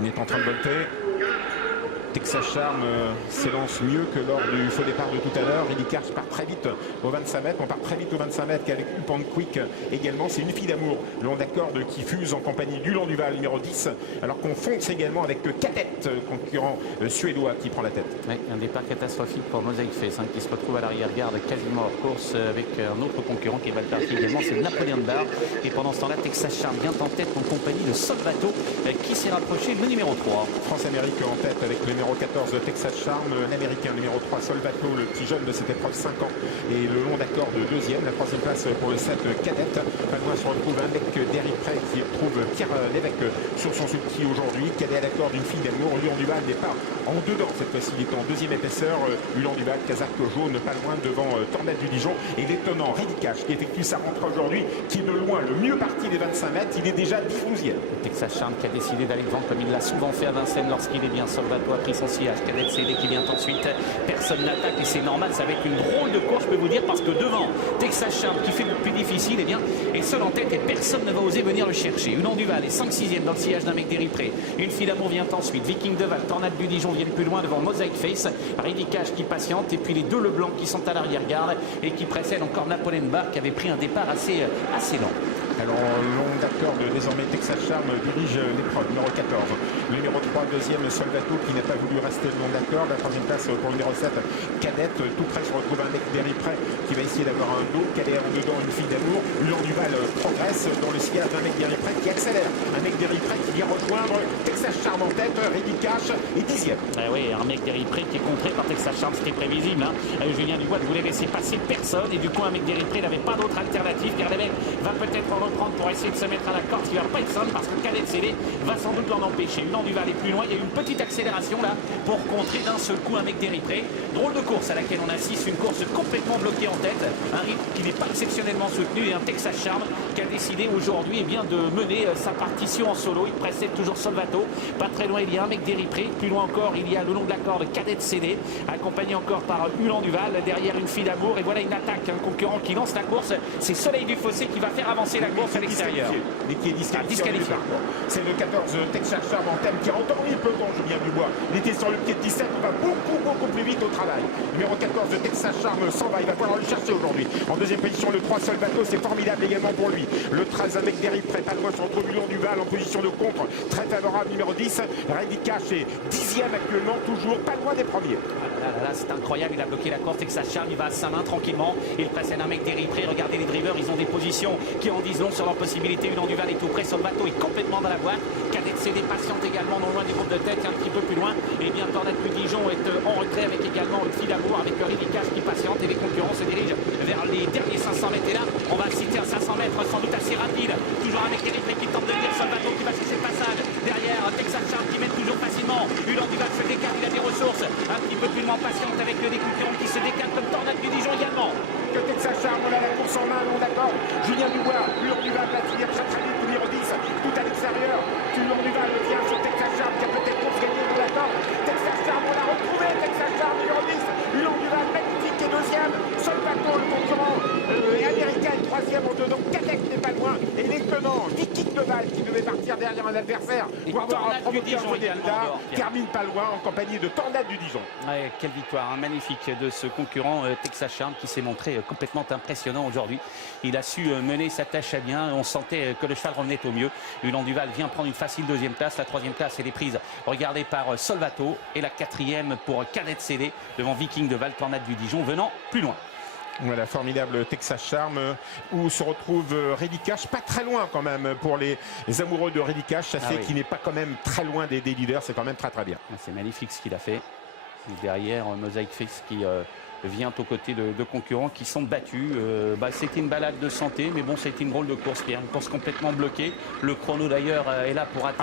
Il est en train de volter. Texas Charm s'élance mieux que lors du faux départ de tout à l'heure. Reddy Karch part très vite au 25 mètres. On part très vite au 25 mètres qu'avec Upan Quick également. C'est une fille d'amour, le long d'acorde qui fuse en compagnie du Duval numéro 10. Alors qu'on fonce également avec Cadette, concurrent suédois qui prend la tête. Oui, un départ catastrophique pour Mosaic Face qui se retrouve à l'arrière-garde quasiment hors course avec un autre concurrent qui va le partir également, c'est Napoléon Bar. Et pendant ce temps-là, Texas Charm vient en tête en compagnie de Solvato qui s'est rapproché le numéro 3. France-Amérique en tête avec le numéro 14 de Texas Charm, l'américain numéro 3 Solvato, le petit jeune de cette épreuve 5 ans et le long d'accord de deuxième. La troisième place pour le 7 Cadette. Pas loin se retrouve un mec d'Eric Prey qui trouve Pierre Lévesque sur son sulky aujourd'hui. Cadet à l'accord d'une fille d'amour. Ulan Duval n'est pas en dedans cette fois-ci, il est en deuxième épaisseur. Ulan Duval, casarque jaune, pas loin devant Tornade du Dijon. Et l'étonnant Reddy Karch qui effectue sa rentrée aujourd'hui, qui est de loin le mieux parti des 25 mètres. Il est déjà 12e. Texas Charm qui a décidé d'aller devant comme il l'a souvent fait à Vincennes lorsqu'il est bien. Solvato a pris son sillage. Cadette CD qui vient ensuite. Personne n'attaque et c'est normal. Ça va être une drôle de course, je peux vous dire, parce que devant Texas Charm qui fait le plus difficile, eh bien, est seul en tête et personne ne va oser venir le chercher. Ulan Duval est 5-6e dans le sillage d'un mec d'Eric Prey. Une fille d'amour vient ensuite. Viking Deval, Tornade du Dijon viennent plus loin devant Mosaic Face. Reddy Karch qui patiente et puis les deux Leblanc qui sont à l'arrière-garde et qui précèdent encore Napoléon Bar qui avait pris un départ assez lent. Alors, long d'accord, désormais Texas Charm dirige l'épreuve, numéro 14. Le numéro 3, deuxième, Solvato, qui n'a pas voulu rester le long d'accord. La troisième place pour le numéro 7, Cadette. Tout près se retrouve un mec d'Eric Prey qui va essayer d'avoir un dos. Cadet en dedans, une fille d'amour. Ulan Duval progresse dans le sillage d'un mec d'Eric Prey qui accélère. Un mec d'Eric Prey qui vient rejoindre Texas Charm en tête. Reddy Karch est 10e. Ah oui, un mec d'Eric Prey qui est contré par Texas Charm, c'était prévisible. Julien Dubois ne voulait laisser passer personne et du coup un mec d'Eric Prey n'avait pas d'autre alternative car le mec va peut-être reprendre pour essayer de se mettre à la corde, qui va pas être simple parce que Cadette CD va sans doute l'en empêcher. Ulan Duval est plus loin, il y a eu une petite accélération là pour contrer d'un seul coup un mec d'Eric Prey. Drôle de course à laquelle on assiste, une course complètement bloquée en tête, un rythme qui n'est pas exceptionnellement soutenu et un Texas Charm qui a décidé aujourd'hui de mener sa partition en solo. Il précède toujours Solvato, pas très loin il y a un mec d'Eric Prey, plus loin encore il y a le long de la corde Cadette CD, accompagné encore par Ulan Duval, derrière une fille d'amour et voilà une attaque, un concurrent qui lance la course, c'est Soleil du Fossé qui va faire avancer la course à l'extérieur. Mais qui est disqualifié. C'est le 14 Texas Charm en thème qui a entendu le peloton, Julien Dubois. Il était sur le pied de 17, il va beaucoup plus vite au travail. Numéro 14 de Texas Charm s'en va, il va falloir le chercher aujourd'hui. En deuxième position, le 3 Solvato, c'est formidable également pour lui. Le 13 avec Derry Prey, pas loin se retrouve Ulan Duval en position de contre, très favorable, numéro 10. Reddy Karch est 10e actuellement, toujours pas loin des premiers. Là, c'est incroyable, il a bloqué la course. Texas Charm, il va à sa main tranquillement. Il précède un mec d'Eric Prey. Regardez les drivers, ils ont des positions qui en disent long sur leurs possibilités. Ulan Duval est tout près, Solvato est complètement dans la boîte. Cadette CD patiente également non loin du groupe de tête, un petit peu plus loin. Et bien Tornade du Dijon est en retrait avec également une fille d'amour avec Reddy Karch qui patiente et les concurrents se dirigent vers les derniers 500 mètres. Et là, on va citer un 500 mètres sans doute assez rapide. Toujours avec Eric Prey qui tente de venir, Solvato qui va chercher le passage. Derrière, Texas Charm qui mène toujours facilement. Ulan Duval se décale, il a des ressources. Un petit peu plus loin patiente avec des concurrents qui se décalent comme Tornade du Dijon également. Que Texas Charm, on a la course en main, on d'accord. Julien Dubois, Ulan Duval va finir très vite, numéro 10, tout à l'extérieur. Ulan Duval vient sur Texas Charm qui a peut-être course gagnée, on d'accord. Texas Charm, on l'a retrouvé, Texas Charm, numéro 10. Ulan Duval, magnifique, est deuxième. Solvato, le concurrent américain, est troisième en deux, donc Cadette n'est pas loin. Et l'étonnant Viking Deval qui devait partir derrière un adversaire pour avoir un provoqué un peu d'état, termine pas loin en compagnie de Tornade du Dijon. Ouais, quelle victoire, magnifique de ce concurrent Texas Charm qui s'est montré complètement impressionnant aujourd'hui. Il a su mener sa tâche à bien. On sentait que le cheval revenait au mieux. Ulan Duval vient prendre une facile deuxième place. La troisième place, elle est prise regardée par Solvato. Et la quatrième pour Cadette CD devant Viking Deval, Tornade du Dijon venant plus loin. Voilà, formidable Texas Charm où se retrouve Reddy Karch, pas très loin quand même pour les amoureux de Reddy Karch. Ça fait qu'il n'est pas quand même très loin des leaders, c'est quand même très bien. C'est magnifique ce qu'il a fait. Et derrière, Mosaic Face qui vient aux côtés de concurrents qui sont battus. C'était une balade de santé, mais bon, c'était une drôle de course, Pierre. Une course complètement bloquée. Le chrono d'ailleurs est là pour attester.